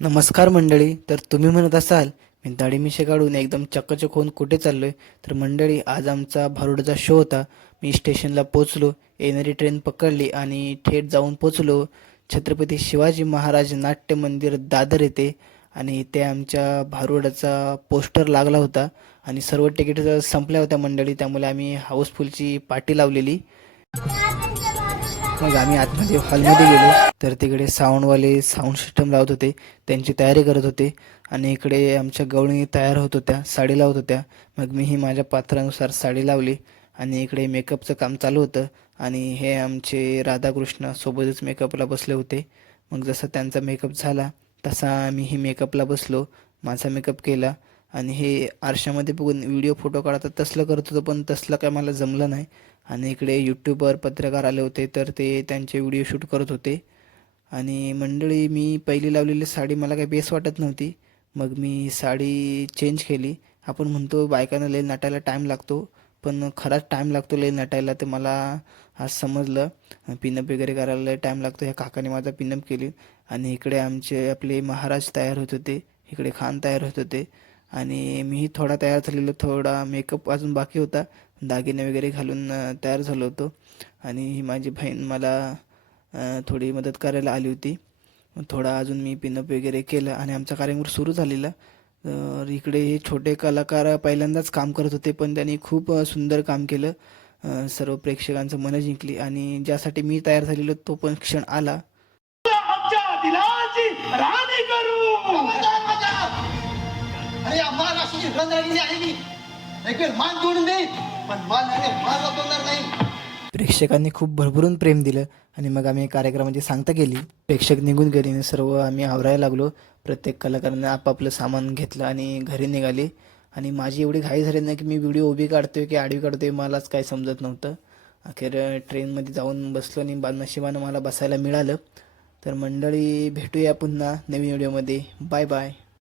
नमस्कार मंडळी. तर तुम्ही म्हणत असाल मी दाढी मिशे काढून एकदम चक्कचक होऊन कुठे चाललोय. तर मंडळी, आज आमचा भारुडाचा शो होता. मी स्टेशनला पोचलो, येणारी ट्रेन पकडली आणि थेट जाऊन पोचलो छत्रपती शिवाजी महाराज नाट्य मंदिर दादर येथे. आणि इथे आमच्या भारुडाचा पोस्टर लागला होता आणि सर्व तिकीट संपल्या होत्या मंडळी, त्यामुळे आम्ही हाऊसफुलची पार्टी लावलेली. मग आम्ही आतमध्ये हॉलमध्ये गेलो, तर तिकडे साऊंडवाले साऊंड सिस्टम लावत होते, त्यांची तयारी करत होते. आणि इकडे आमच्या गवळणी तयार होत होत्या, साडी लावत होत्या. मग मीही माझ्या पात्रानुसार साडी लावली आणि इकडे मेकअपचं काम चालू होतं. आणि हे आमचे राधाकृष्ण सोबतच मेकअपला बसले होते. मग जसा त्यांचा मेकअप झाला तसा मीही मेकअपला बसलो, माझा मेकअप केला. आणि हे आरशामध्ये बघून व्हिडिओ फोटो काढतात तसलं करत होतं, पण तसलं काय मला जमलं नाही. आणि इकडे यूट्यूबर पत्रकार आले होते, तर ते त्यांचे व्हिडिओ शूट करत होते. आणि मंडळी, मी पहिली लावलेली साडी मला काही बेस वाटत नव्हती. मग मी साडी चेंज केली. आपण म्हणतो बायकांना लई नटायला टाईम लागतो, पण खराच टाईम लागतो लई नटायला, ते मला आज समजलं. पिनअप वगैरे करायला लई टाईम लागतो. ह्या काकाने माझा पिनअप केली. आणि इकडे आमचे आपले महाराज तयार होत होते, इकडे खान तयार होत होते. आणि मीही थोडा तयार झालेलो, थोडा मेकअप अजून बाकी होता. दागिने वगैरे घालून तयार झालो होतो. आणि ही माझी बहीण मला थोडी मदत करायला आली होती. मग थोडा अजून मी पिनअप वगैरे केलं आणि आमचा कार्यक्रम सुरू झालेला. तर इकडे हे छोटे कलाकार पहिल्यांदाच काम करत होते, पण त्यांनी खूप सुंदर काम केलं. सर्व प्रेक्षकांचं मनं जिंकली आणि ज्यासाठी मी तयार झालेलो तो पण क्षण आला. आमच्या दिलाची राणी करू. अरे अम्मा राशीची रणरागिणी आहे मी. एक वेळ मान तोडून दे, पण मान तोडणार नाही. प्रेक्षकांनी खूप भरभरून प्रेम दिलं आणि मग आम्ही कार्यक्रमाची सांगता केली. प्रेक्षक निघून गेले आणि सर्व आम्ही आवरायला लागलो. प्रत्येक कलाकाराने आपापलं सामान घेतलं आणि घरी निघाले. आणि माझी एवढी घाई झाली ना की मी व्हिडिओ उभी काढतोय की आडवी काढतोय मलाच काय समजत नव्हतं. अखेर ट्रेनमध्ये जाऊन बसलो आणि नशिबानं मला बसायला मिळालं. तर मंडळी, भेटूया पुन्हा नवीन व्हिडिओमध्ये. Bye bye.